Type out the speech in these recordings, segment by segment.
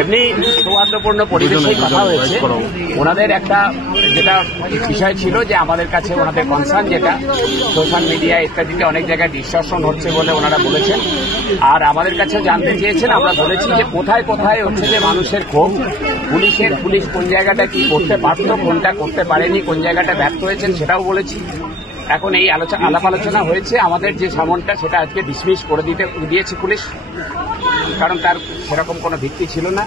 এমনি সৌহার্দ্যপূর্ণ পরিবেশেই কথা হয়েছে। ওনাদের একটা যেটা বিষয় ছিল যে আমাদের কাছে ওনাদের কনসার্ন যেটা সোশ্যাল মিডিয়া ইত্যাদিতে অনেক জায়গায় ডিসকাশন হচ্ছে বলে ওনারা বলেছেন, আর আমাদের কাছে জানতে চেয়েছেন। আমরা বলেছি যে কোথায় কোথায় হচ্ছে যে মানুষের ক্ষোভ, পুলিশ কোন জায়গাটা কি করতে পারত, কোনটা করতে পারেনি, কোন জায়গাটা ব্যর্থ হয়েছেন সেটাও বলেছি। এখন এই আলাপ আলোচনা হয়েছে। আমাদের যে সামনটা সেটা আজকে ডিসমিস করে দিয়েছে পুলিশ, কারণ তার সেরকম কোনো ভিত্তি ছিল না।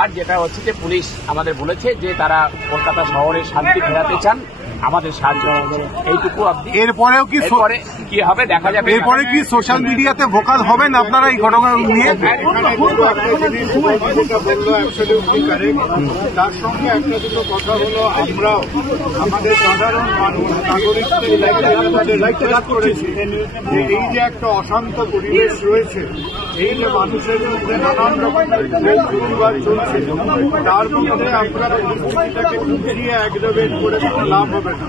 আর যেটা হচ্ছে যে পুলিশ আমাদের বলেছে যে তারা কলকাতা শহরে শান্তি ফেরাতে চান, আমাদের সাহায্য এইটুকু। এরপরেও কি হবে দেখা যাবে। এরপরে কি সোশ্যাল মিডিয়াতে ভোকাল হবেন আপনারা এই ঘটনা নিয়ে? তার সঙ্গে একটা দুটো কথা হলো, আমরাও আমাদের সাধারণ মানুষ নাগরিকদের করেছি যে এই যে একটা অশান্ত পরিবেশ রয়েছে, এই যে মানুষের মধ্যে নানান রকমের প্রতিবাদ চলছে, তার মধ্যে আমরা পরিস্থিতিটাকে বুঝিয়ে অ্যাগ্রাভেট করে কোনো লাভ হবে না।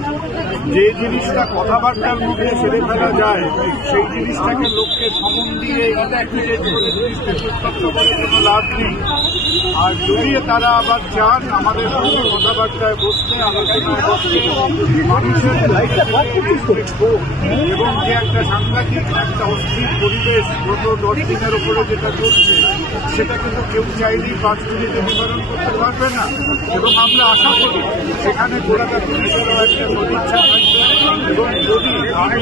যে জিনিসটা কথাবার্তার মধ্যে সেরে ফেলা যায়, সেই জিনিসটাকে লোককে সমন দিয়ে ইনঅ্যাক্টিভেট করে জিনিসটাকে উত্তপ্ত করে কোনো লাভ নেই। আর যদি তারা আবার চান আমাদের সঙ্গে কথাবার্তায় বসতে, আলোচনায় বসতে, মানুষের এবং যে একটা সাংঘাতিক একটা অস্থির পরিবেশ গত 10 দিনের উপরে যেটা চলছে, সেটা কিন্তু কেউ চাইলেই 5 মিনিটে নিবারণ করতে পারবে না। এবং আমরা আশা করি সেখানে কলকাতা পুলিশেরও একটা সদিচ্ছা থাকবে, এবং যদি আমি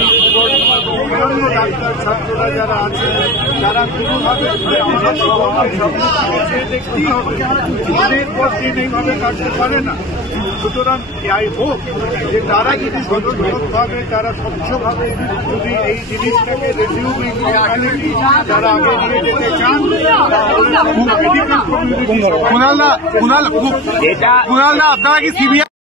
অন্যান্য ডাক্তার ছাত্ররা যারা আছে তারা কোনোভাবে আমাদের দেখতেই হবে, দিনের পর দিন এইভাবে কাটতে পারে না। সুতরাং আই হোপ যে তারা যদি সদর্থকভাবে, তারা স্বচ্ছভাবে যদি এই জিনিসটাকে রেজিউমিং মেন্টালিটি যারা আগে নিয়ে যেতে চান, কুণাল দা আপনারা কি সিবিআই